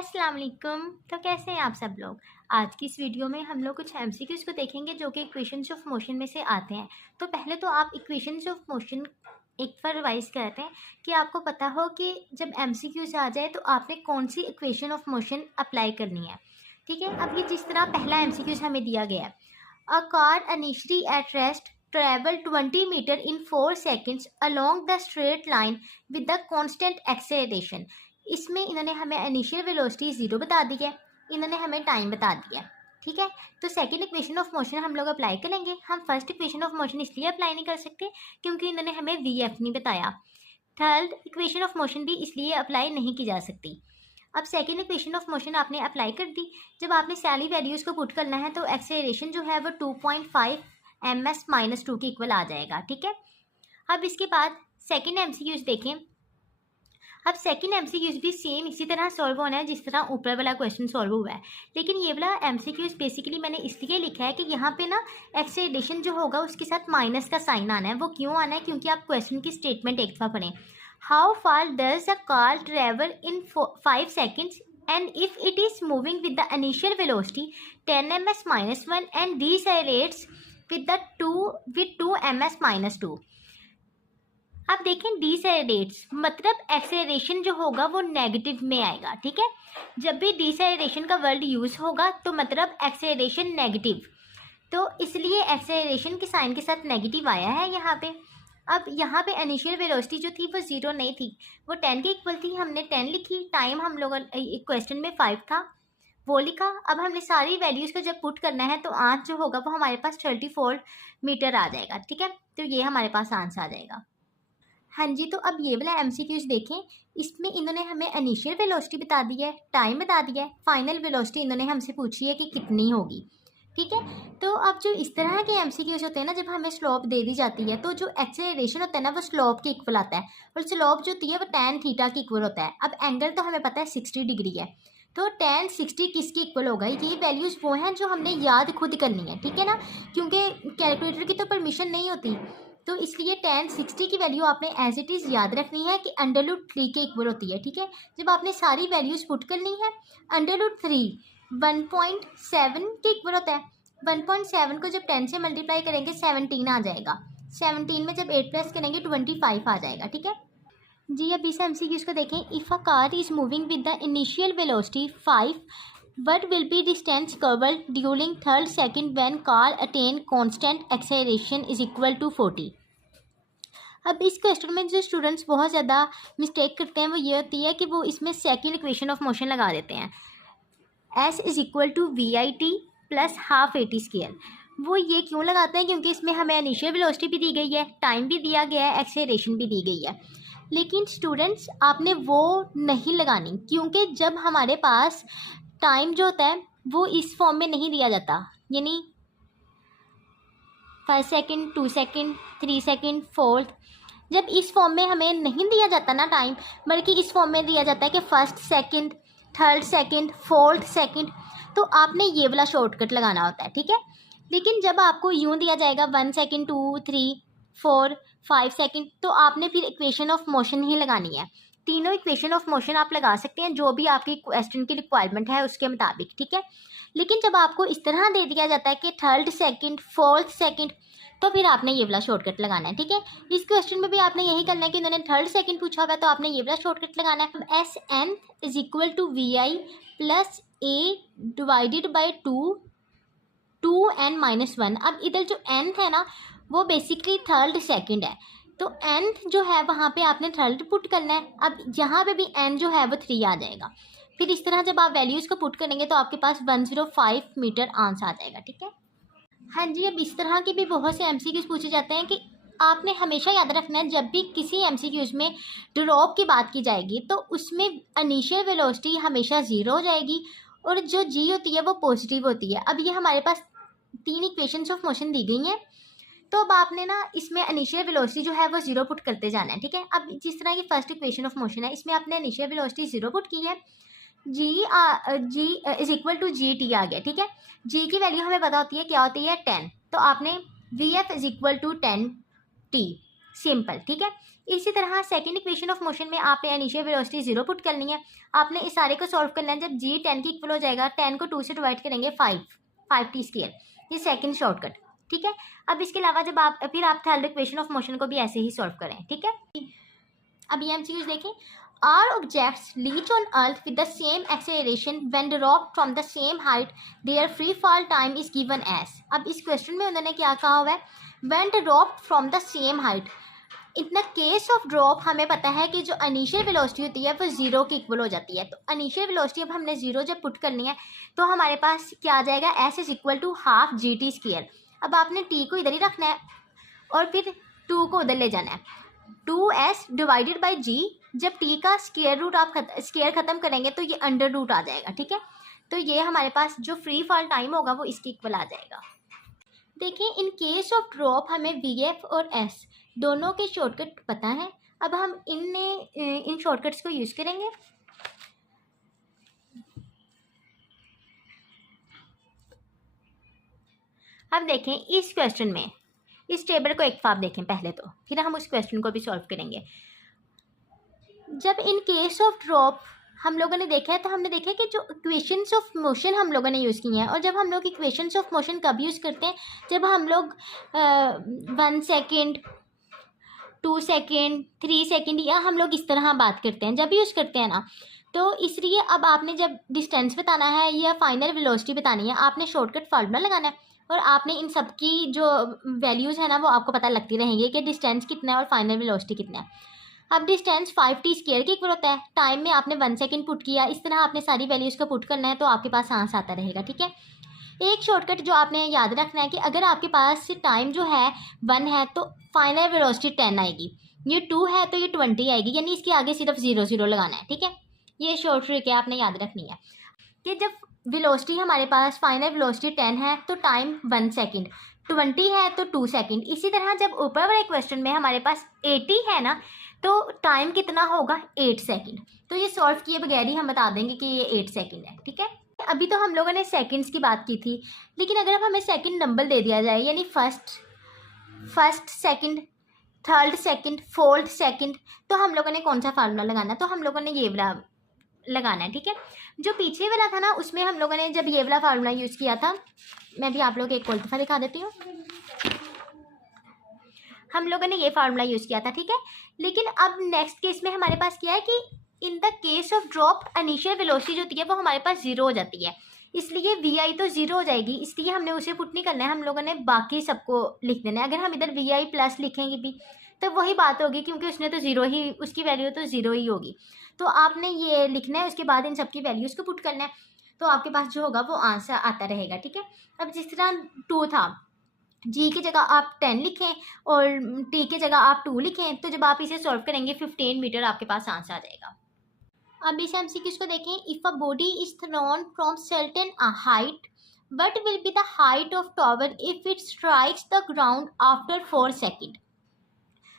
अस्सलाम वालेकुम। तो कैसे हैं आप सब लोग। आज की इस वीडियो में हम लोग कुछ एमसीक्यूज़ को देखेंगे जो कि इक्वेशंस ऑफ मोशन में से आते हैं। तो पहले तो आप इक्वेशंस ऑफ मोशन एक बार रिवाइज करते हैं कि आपको पता हो कि जब एमसीक्यूज़ आ जाए तो आपने कौन सी इक्वेशन ऑफ मोशन अप्लाई करनी है। ठीक है, अब ये जिस तरह पहला एमसीक्यूज़ हमें दिया गया है, a car initially at rest travel 20 metre in 4 seconds along the straight line with the constant acceleration। इसमें इन्होंने हमें इनिशियल वेलोसिटी 0 बता दी है, इन्होंने हमें टाइम बता दिया है। ठीक है, तो सेकंड इक्वेशन ऑफ मोशन हम लोग अप्लाई करेंगे। हम फर्स्ट इक्वेशन ऑफ मोशन इसलिए अप्लाई नहीं कर सकते क्योंकि इन्होंने हमें वी एफ नहीं बताया। थर्ड इक्वेशन ऑफ मोशन भी इसलिए अप्लाई नहीं की जा सकती। अब सेकेंड इक्वेशन ऑफ मोशन आपने अप्लाई कर दी। जब आपने सारी वैल्यूज़ को पुट करना है तो एक्सेलरेशन जो है वो 2.5 ms-2 के इक्वल आ जाएगा। ठीक है, अब इसके बाद सेकेंड एमसीक्यूज देखें। अब सेकंड एमसीक्यूज भी सेम इसी तरह सॉल्व होना है जिस तरह ऊपर वाला क्वेश्चन सॉल्व हुआ है, लेकिन ये वाला एमसीक्यूज बेसिकली मैंने इसलिए लिखा है कि यहाँ पे ना एक्सेलरेशन जो होगा उसके साथ माइनस का साइन आना है। वो क्यों आना है? क्योंकि आप क्वेश्चन की स्टेटमेंट एक दफ़ा पढ़ें। How far does a car travel in 5 seconds and if it is moving with the initial velocity 10 ms-1 and decelerates with 2 ms-2। अब देखें डिसेलेरेट्स मतलब एक्सेलरेशन जो होगा वो नेगेटिव में आएगा। ठीक है, जब भी डिसेलेरेशन का वर्ड यूज़ होगा तो मतलब एक्सेलरेशन नेगेटिव, तो इसलिए एक्सेलरेशन के साइन के साथ नेगेटिव आया है यहाँ पे। अब यहाँ पे इनिशियल वेलोसिटी जो थी वो 0 नहीं थी, वो 10 के इक्वल थी, हमने 10 लिखी। टाइम हम लोग क्वेश्चन में 5 था, वो लिखा। अब हमने सारी वैल्यूज़ को जब पुट करना है तो आंसर जो होगा वो हमारे पास 34 मीटर आ जाएगा। ठीक है, तो ये हमारे पास आंसर आ जाएगा। हाँ जी, तो अब ये वाला एमसीक्यूज देखें। इसमें इन्होंने हमें इनिशियल वेलोसिटी बता दी है, टाइम बता दिया है, फाइनल वेलोसिटी इन्होंने हमसे पूछी है कि कितनी होगी। ठीक है, तो अब जो इस तरह के एमसीक्यूज होते हैं ना, जब हमें स्लोप दे दी जाती है तो जो एक्सेलरेशन होता है ना वो स्लोप के इक्वल आता है, और स्लोप जो होती है वो tan थीटा के इक्वल होता है। अब एंगल तो हमें पता है 60 डिग्री है, तो tan 60 किसके इक्वल होगा? ये वैल्यूज़ वो हैं जो हमने याद खुद करनी है। ठीक है ना, क्योंकि कैलकुलेटर की तो परमिशन नहीं होती, तो इसलिए tan 60 की वैल्यू आपने एज इट इज़ याद रखनी है कि √3 के इक्वल होती है। ठीक है, जब आपने सारी वैल्यूज़ पुट करनी है, √3 1.7 के इक्वल होता है। 1.7 को जब 10 से मल्टीप्लाई करेंगे 17 आ जाएगा। 17 में जब 8 प्लस करेंगे 25 आ जाएगा। ठीक है जी, अब इस एमसीक्यूज़ को देखें। If a car is moving with the initial velocity 5, what will be distance covered during 3rd second when car attain constant acceleration is equal to 40। अब इस क्वेश्चन में जो स्टूडेंट्स बहुत ज़्यादा मिस्टेक करते हैं वो ये होती है कि वो इसमें सेकंड इक्वेशन ऑफ मोशन लगा देते हैं, s is equal to VIT plus half AT²। वो ये क्यों लगाते हैं? क्योंकि इसमें हमें इनिशियल वेलोसिटी भी दी गई है, टाइम भी दिया गया है, एक्सेलरेशन भी दी गई है। लेकिन स्टूडेंट्स आपने वो नहीं लगानी, क्योंकि जब हमारे पास टाइम जो होता है वो इस फॉर्म में नहीं दिया जाता, यानी 1 सेकेंड, 2 सेकेंड, 3 सेकेंड, 4। जब इस फॉर्म में हमें नहीं दिया जाता ना टाइम, बल्कि इस फॉर्म में दिया जाता है कि 1st second, 3rd second, 4th second, तो आपने ये वाला शॉर्टकट लगाना होता है। ठीक है, लेकिन जब आपको यूँ दिया जाएगा 1 सेकेंड, 2, 3, 4, 5 सेकेंड, तो आपने फिर इक्वेशन ऑफ मोशन ही लगानी है। तीनों इक्वेशन ऑफ मोशन आप लगा सकते हैं जो भी आपकी क्वेश्चन की रिक्वायरमेंट है उसके मुताबिक। ठीक है, लेकिन जब आपको इस तरह दे दिया जाता है कि 3rd सेकेंड, 4th सेकेंड, तो फिर आपने ये वाला शॉर्टकट लगाना है। ठीक है, इस क्वेश्चन में भी आपने यही करना है कि इन्होंने 3rd सेकेंड पूछा हुआ है तो आपने ये वाला शॉर्टकट लगाना है। SN is equal to VI plus A divided by 2n-1। अब इधर जो nth है ना वो बेसिकली 3rd सेकेंड है, तो nth जो है वहाँ पे आपने 3rd पुट करना है। अब यहाँ पे भी n जो है वो 3 आ जाएगा। फिर इस तरह जब आप वैल्यूज़ को पुट करेंगे तो आपके पास 105 मीटर आंसर आ जाएगा। ठीक है, हाँ जी, अब इस तरह के भी बहुत से एमसीक्यूज़ पूछे जाते हैं कि आपने हमेशा याद रखना है जब भी किसी एमसीक्यूज़ में ड्रॉप की बात की जाएगी तो उसमें इनिशियल वेलोसिटी हमेशा 0 हो जाएगी और जो जी होती है वो पॉजिटिव होती है। अब ये हमारे पास 3 इक्वेशंस ऑफ मोशन दी गई हैं, तो अब आपने ना इसमें इनिशियल वेलोसिटी जो है वो 0 पुट करते जाना है। ठीक है, अब जिस तरह की फर्स्ट इक्वेशन ऑफ मोशन है इसमें आपने इनिशियल वेलोसिटी 0 पुट की है, जी इज इक्वल टू GT आ गया। ठीक है, जी की वैल्यू हमें पता होती है, क्या होती है 10, तो आपने VF is equal to 10T, simple. ठीक है, इसी तरह सेकंड इक्वेशन ऑफ मोशन में आपने इनिशियल वेलोसिटी 0 पुट करनी है। आपने इस सारे को सॉल्व करना है। जब g 10 की इक्वल हो जाएगा, 10 को 2 से डिवाइड करेंगे 5t²। ये सेकंड शॉर्टकट, ठीक है। अब इसके अलावा जब आप थर्ड इक्वेशन ऑफ मोशन को भी ऐसे ही सॉल्व करें, ठीक है। अब ये एमसीक्यूज देखें। All objects reach on Earth with the same acceleration when dropped from the same height. Their free fall time is given as. अब इस क्वेश्चन में उन्होंने क्या कहा हुआ है? When dropped from the same height. In the case of drop हमें पता है कि जो इनिशियल वेलोसिटी होती है वो 0 के इक्वल हो जाती है। तो इनिशियल वेलोसिटी अब हमने 0 जब पुट करनी है तो हमारे पास क्या आ जाएगा? S is equal to half GT²। अब आपने T को इधर ही रखना है और फिर 2 को उधर ले जाना है। 2S divided by G। जब T का स्क्वायर रूट आप स्क्वायर ख़त्म करेंगे तो ये अंडर रूट आ जाएगा, ठीक है। तो ये हमारे पास जो फ्री फॉल टाइम होगा वो इसके इक्वल आ जाएगा। देखिए, इन केस ऑफ ड्रॉप हमें VF और S दोनों के शॉर्टकट पता है। अब हम इन शॉर्टकट्स को यूज़ करेंगे। अब देखें इस क्वेश्चन में, इस टेबल को एक दफ़ा आप देखें पहले तो, फिर हम उस क्वेश्चन को भी सॉल्व करेंगे। जब इन केस ऑफ ड्रॉप हम लोगों ने देखा है तो हमने देखा है कि जो इक्वेशंस ऑफ मोशन हम लोगों ने यूज़ की हैं, और जब हम लोग इक्वेशंस ऑफ मोशन कब यूज़ करते हैं? जब हम लोग 1 सेकेंड, 2 सेकेंड, 3 सेकेंड या हम लोग इस तरह बात करते हैं, जब यूज़ करते हैं ना। तो इसलिए अब आपने जब डिस्टेंस बताना है या फाइनल वेलोसिटी बतानी है, आपने शॉर्टकट फार्मूला लगाना है और आपने इन सब की जो वैल्यूज़ है ना वो आपको पता लगती रहेंगी कि डिस्टेंस कितना है और फाइनल वेलोसिटी कितना है। अब डिस्टेंस 5t² के इक्वल होता है। टाइम में आपने 1 सेकेंड पुट किया, इस तरह आपने सारी वैल्यूज़ को पुट करना है तो आपके पास आंसर आता रहेगा, ठीक है। एक शॉर्टकट जो आपने याद रखना है कि अगर आपके पास टाइम जो है 1 है तो फाइनल वेलोसिटी 10 आएगी, ये 2 है तो ये 20 आएगी, यानी इसके आगे सिर्फ 0 लगाना है, ठीक है। ये शॉर्ट ट्रिक है, आपने याद रखनी है कि जब वेलोसिटी हमारे पास फाइनल वेलोसिटी 10 है तो टाइम 1 सेकेंड, 20 है तो 2 सेकेंड। इसी तरह जब ऊपर वाले क्वेश्चन में हमारे पास 80 है ना तो टाइम कितना होगा? 8 सेकेंड। तो ये सॉल्व किए बगैर ही हम बता देंगे कि ये 8 सेकेंड है, ठीक है। अभी तो हम लोगों ने सेकंड्स की बात की थी, लेकिन अगर अब हमें सेकंड नंबर दे दिया जाए, यानी first second, third second, fourth second, तो हम लोगों ने कौन सा फार्मूला लगाना है? तो हम लोगों ने ये वाला लगाना है, ठीक है। जो पीछे वाला था ना उसमें हम लोगों ने जब ये वाला फार्मूला यूज़ किया था, मैं भी आप लोग एक और दफ़ा दिखा देती हूँ। हम लोगों ने ये फार्मूला यूज़ किया था, ठीक है। लेकिन अब नेक्स्ट केस में हमारे पास क्या है कि in the case of drop initial velocity जो होती है वो हमारे पास 0 हो जाती है, इसलिए VI तो 0 हो जाएगी, इसलिए हमने उसे पुट नहीं करना है, हम लोगों ने बाकी सबको लिख देना है। अगर हम इधर VI प्लस लिखेंगे भी तो वही बात होगी, क्योंकि उसने तो 0 ही, उसकी वैल्यू तो 0 ही होगी। तो आपने ये लिखना है, उसके बाद इन सबकी वैल्यूज़ को पुट करना है, तो आपके पास जो होगा वो आंसर आता रहेगा, ठीक है। अब जिस तरह 2 था, G की जगह आप 10 लिखें और T की जगह आप 2 लिखें, तो जब आप इसे सॉल्व करेंगे 15 मीटर आपके पास आंसर आ जाएगा। अब इस MCQ को देखें। If a body is throne from certain height, what will be the height of tower if it strikes the ground after 4 second.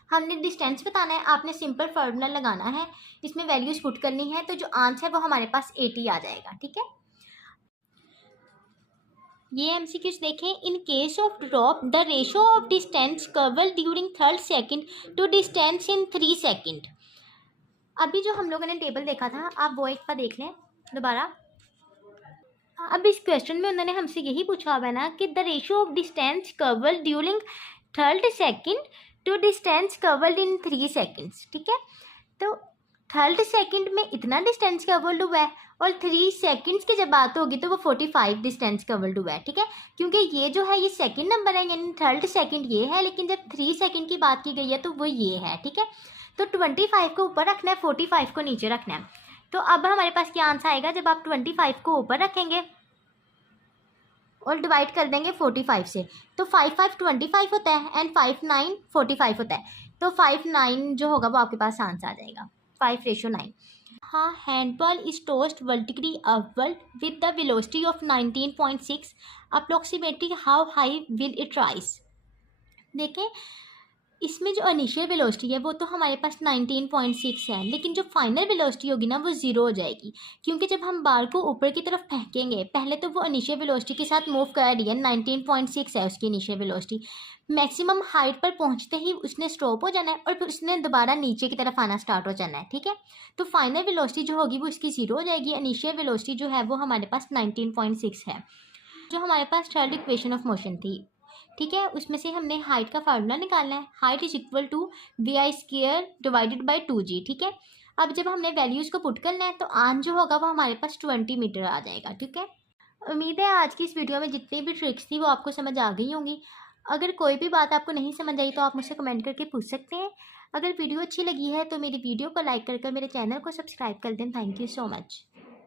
हमने डिस्टेंस बताना है, आपने सिंपल फार्मूला लगाना है, इसमें वैल्यूज पुट करनी है, तो जो आंसर है वो हमारे पास 80 आ जाएगा, ठीक है। ये MCQs देखें। In case of drop the ratio of distance covered during 3rd second to distance in 3 second. अभी जो हम लोगों ने टेबल देखा था, आप वो एक बार देख लें दोबारा। अब इस क्वेश्चन में उन्होंने हमसे यही पूछा हुआ है ना कि the ratio of distance covered during 3rd second to distance covered in 3 seconds, ठीक है। तो 3rd सेकेंड में इतना डिस्टेंस कवर्ड हुआ है और 3 सेकेंड्स की जब बात होगी तो वो 45 डिस्टेंस कवर्ड हुआ है, ठीक है। क्योंकि ये जो है ये सेकेंड नंबर है, यानी 3rd सेकेंड ये है, लेकिन जब 3 सेकेंड की बात की गई है तो वो ये है, ठीक है। तो 25 को ऊपर रखना है, 45 को नीचे रखना है। तो अब हमारे पास क्या आंसर आएगा? जब आप 25 को ऊपर रखेंगे और डिवाइड कर देंगे 45 से, तो 5 5 25 होता है एंड 5 9 45 होता है, तो 5 9 जो होगा वो आपके पास आंसर आ जाएगा, 5:9। हाँ, handball is tossed vertically upward with the velocity of 19.6 approximately how high will it rise. देखें, इसमें जो इनिशियल वेलोसिटी है वो तो हमारे पास 19.6 है, लेकिन जो फाइनल वेलोसिटी होगी ना वो ज़ीरो हो जाएगी, क्योंकि जब हम बार को ऊपर की तरफ फेंकेंगे, पहले तो वो इनिशियल वेलोसिटी के साथ मूव कर रही है, 19.6 है उसकी इनिशियल वेलोसिटी। मैक्सिमम हाइट पर पहुंचते ही उसने स्टॉप हो जाना है और फिर उसने दोबारा नीचे की तरफ आना स्टार्ट हो जाना है, ठीक है। तो फाइनल वेलोसिटी जो होगी वो इसकी ज़ीरो हो जाएगी। इनिशियल वेलोसिटी जो है वो हमारे पास 19.6 है। जो हमारे पास थर्ड इक्वेशन ऑफ मोशन थी, ठीक है, उसमें से हमने हाइट का फार्मूला निकालना है। Height is equal to vi² divided by 2g, ठीक है। अब जब हमने वैल्यूज़ को पुट करना है तो आन जो होगा वो हमारे पास 20 मीटर आ जाएगा, ठीक है। उम्मीद है आज की इस वीडियो में जितनी भी ट्रिक्स थी वो आपको समझ आ गई होंगी। अगर कोई भी बात आपको नहीं समझ आई तो आप मुझसे कमेंट करके पूछ सकते हैं। अगर वीडियो अच्छी लगी है तो मेरी वीडियो को लाइक करके मेरे चैनल को सब्सक्राइब कर दें। Thank you so much.